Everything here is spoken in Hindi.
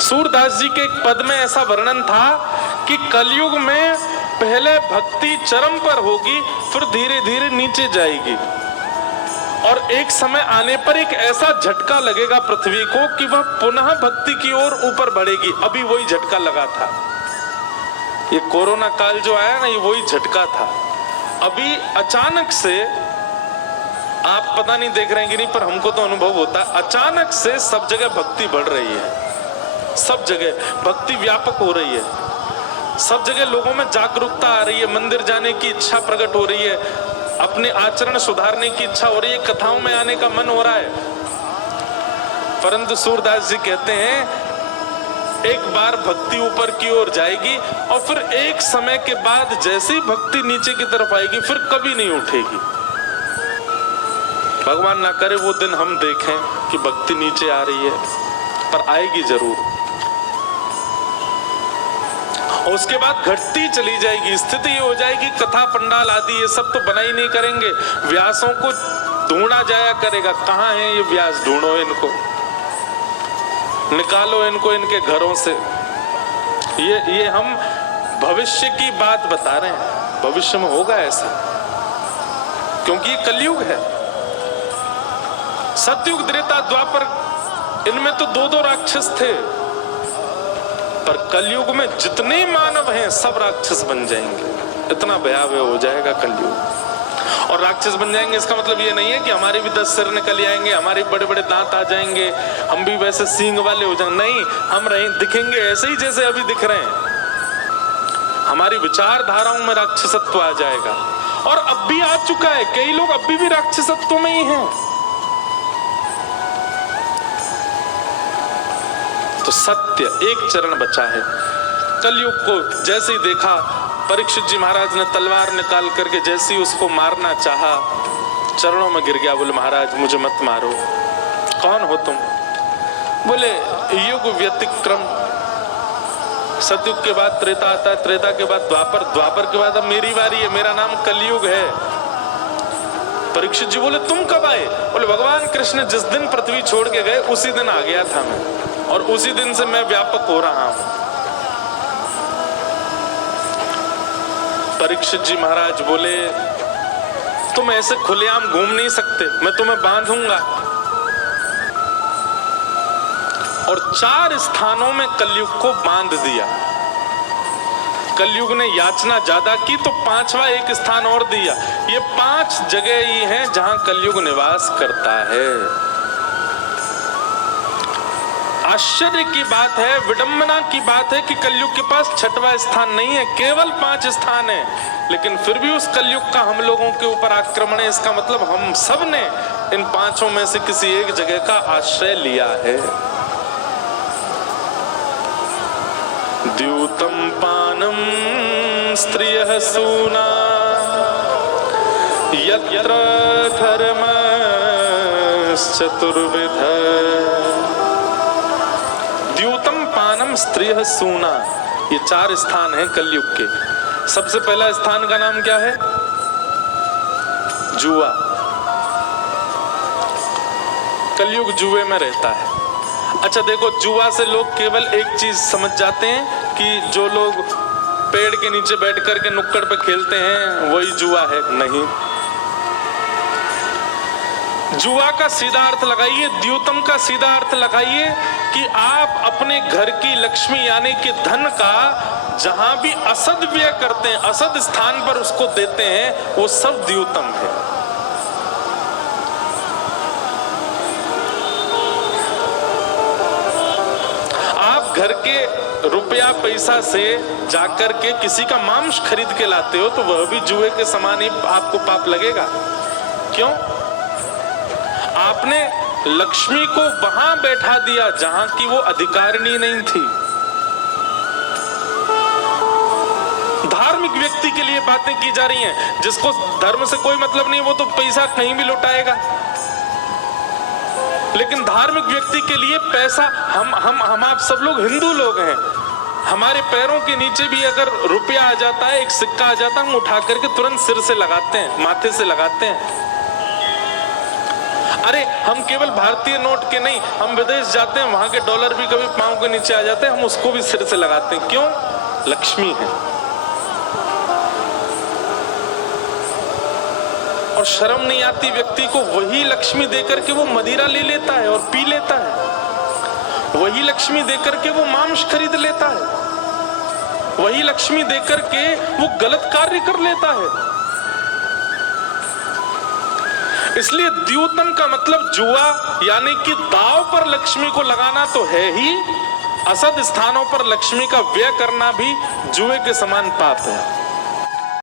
सूरदास जी के एक पद में ऐसा वर्णन था कि कलयुग में पहले भक्ति चरम पर होगी, फिर धीरे धीरे नीचे जाएगी, और एक समय आने पर एक ऐसा झटका लगेगा पृथ्वी को कि वह पुनः भक्ति की ओर ऊपर बढ़ेगी। अभी वही झटका लगा था, ये कोरोना काल जो आया ना, ये वही झटका था। अभी अचानक से, आप पता नहीं देख रहे हैं कि नहीं, पर हमको तो अनुभव होता है, अचानक से सब जगह भक्ति बढ़ रही है, सब जगह भक्ति व्यापक हो रही है, सब जगह लोगों में जागरूकता आ रही है, मंदिर जाने की इच्छा प्रकट हो रही है, अपने आचरण सुधारने की इच्छा हो रही है, कथाओं में आने का मन हो रहा है। परंतु सूरदास जी कहते हैं एक बार भक्ति ऊपर की ओर जाएगी और फिर एक समय के बाद जैसे ही भक्ति नीचे की तरफ आएगी फिर कभी नहीं उठेगी। भगवान ना करे वो दिन हम देखें कि भक्ति नीचे आ रही है, पर आएगी जरूर। और उसके बाद घटती चली जाएगी, स्थिति ये हो जाएगी कथा पंडाल आदि ये सब तो बना ही नहीं करेंगे, व्यासों को ढूंढा जाया करेगा। कहाँ है ये व्यास, ढूंढो इनको, निकालो इनको इनके घरों से। ये हम भविष्य की बात बता रहे हैं, भविष्य में होगा ऐसा, क्योंकि ये कलयुग है। सतयुग, त्रेता, द्वापर, इनमें तो दो दो राक्षस थे, पर कलयुग में जितने मानव हैं सब राक्षस बन जाएंगे। इतना भयावह हो जाएगा कलयुग। और राक्षस बन जाएंगे इसका मतलब ये नहीं है कि हमारे भी 10 सिर निकल आएंगे, हमारे बड़े बड़े दांत आ जाएंगे, हम भी वैसे सींग वाले हो जाएंगे। नहीं, हम दिखेंगे ऐसे ही जैसे अभी दिख रहे हैं। हमारी विचारधाराओं में राक्षसत्व आ जाएगा, और अब भी आ चुका है। कई लोग अभी भी राक्षसत्व में ही हैं। तो सत्य एक चरण बचा है। कलयुग को जैसे ही देखा, परीक्षित जी महाराज ने तलवार निकाल करके जैसे ही उसको मारना चाहा, चरणों में गिर गया, बोले महाराज मुझे मत मारो। कौन हो तुम? बोले युग व्यतिक्रम, सतयुग के बाद त्रेता आता है, त्रेता के बाद द्वापर, द्वापर के बाद अब मेरी बारी है, मेरा नाम कलयुग है। परीक्षित जी बोले तुम कब आए? बोले भगवान कृष्ण जिस दिन पृथ्वी छोड़ के गए उसी दिन आ गया था मैं, और उसी दिन से मैं व्यापक हो रहा हूं। परीक्षित जी महाराज बोले तुम ऐसे खुलेआम घूम नहीं सकते, मैं तुम्हें बांधूंगा। और 4 स्थानों में कलयुग को बांध दिया। कलयुग ने याचना ज्यादा की तो 5वां एक स्थान और दिया। ये 5 जगह ही हैं जहां कलयुग निवास करता है। आश्चर्य की बात है, विडंबना की बात है कि कलयुग के पास 6वां स्थान नहीं है, केवल 5 स्थान है। लेकिन फिर भी उस कलयुग का हम लोगों के ऊपर आक्रमण है। इसका मतलब हम सब ने इन 5 में से किसी एक जगह का आश्रय लिया है। द्यूतम पानम स्त्रियः सूना यत्र धर्मश्चतुर्विध। द्यूतम पानम स्त्रियः सूना, ये 4 स्थान हैं कलयुग के। सबसे पहला स्थान का नाम क्या है? जुआ। कलयुग जुए में रहता है। अच्छा देखो, जुआ से लोग केवल एक चीज समझ जाते हैं कि जो लोग पेड़ के नीचे बैठ करके नुक्कड़ पे खेलते हैं वही जुआ है। नहीं, जुआ का सीधा अर्थ लगाइए, द्यूतम का सीधा अर्थ लगाइए कि आप अपने घर की लक्ष्मी यानी कि धन का जहां भी असद व्यय करते हैं, असद स्थान पर उसको देते हैं, वो सब द्यूतम है। आप घर के रुपया पैसा से जाकर के किसी का मांस खरीद के लाते हो तो वह भी जुए के समान ही आपको पाप लगेगा। क्यों? आपने लक्ष्मी को वहां बैठा दिया जहां की वो अधिकारिणी नहीं थी। धार्मिक व्यक्ति के लिए बातें की जा रही हैं, जिसको धर्म से कोई मतलब नहीं वो तो पैसा कहीं भी लौटाएगा। लेकिन धार्मिक व्यक्ति के लिए पैसा, हम आप सब लोग हिंदू लोग हैं, हमारे पैरों के नीचे भी अगर रुपया आ जाता है, एक सिक्का आ जाता है, हम उठा करके तुरंत सिर से लगाते हैं, माथे से लगाते हैं। अरे हम केवल भारतीय नोट के नहीं, हम विदेश जाते हैं, वहां के डॉलर भी कभी पांव के नीचे आ जाते हैं, हम उसको भी सिर से लगाते हैं। क्यों? लक्ष्मी है। और शर्म नहीं आती व्यक्ति को, वही लक्ष्मी देकर के वो मदिरा ले लेता है और पी लेता है, वही लक्ष्मी देकर के वो मांस खरीद लेता है, वही लक्ष्मी देकर के वो गलत कार्य कर लेता है। इसलिए द्यूतम का मतलब जुआ, यानी कि दांव पर लक्ष्मी को लगाना तो है ही, असद स्थानों पर लक्ष्मी का व्यय करना भी जुए के समान पाप है।